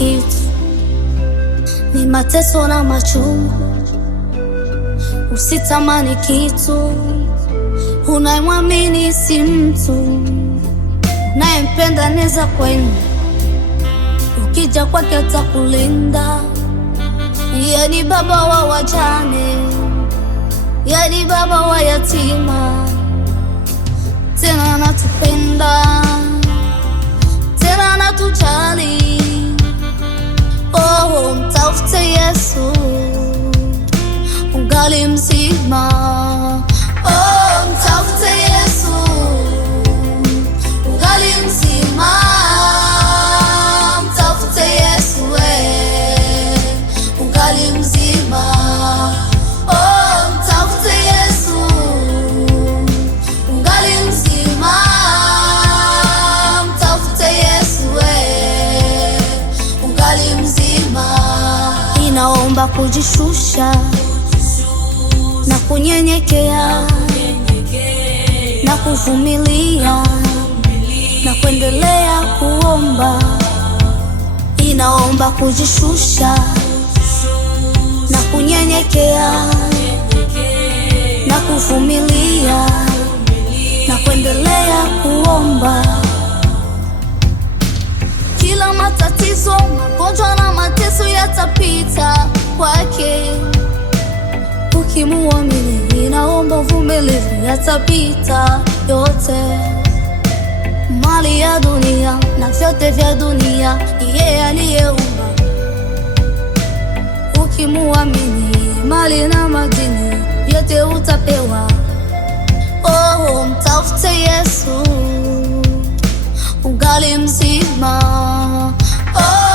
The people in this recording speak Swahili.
kitu, ni mateso na machungu. Usitamani kitu, unayemwamini si mtu, unayempenda neza kwenu, ukija kwake atakulinda. Yeye ni baba wa wajane, yeye ni baba wa yatima, tena anatupenda, tena anatujali. Oh, mtafute Yesu ungali mzima. Oh, mtafute Yesu ungali mzima. Mtafute Yesu ungali mzima. Oh, mtafute Yesu ungali mzima. Mtafute Yesu ungali mzima. Inaomba kujishusha na kunyenyekea na kuvumilia na kuendelea kuomba. Inaomba kujishusha na kunyenyekea na kuvumilia na kuendelea kuomba. Kila matatizo, magonjwa na mateso yatapita kwake. Ukimuamini, inaomba uvumilivu, yatapita yote. Mali ya dunia na vyote vya dunia yeye aliyeumba. Ukimuamini, mali na madini yote utapewa. Oh, mtafute Yesu ungali mzima. Oh,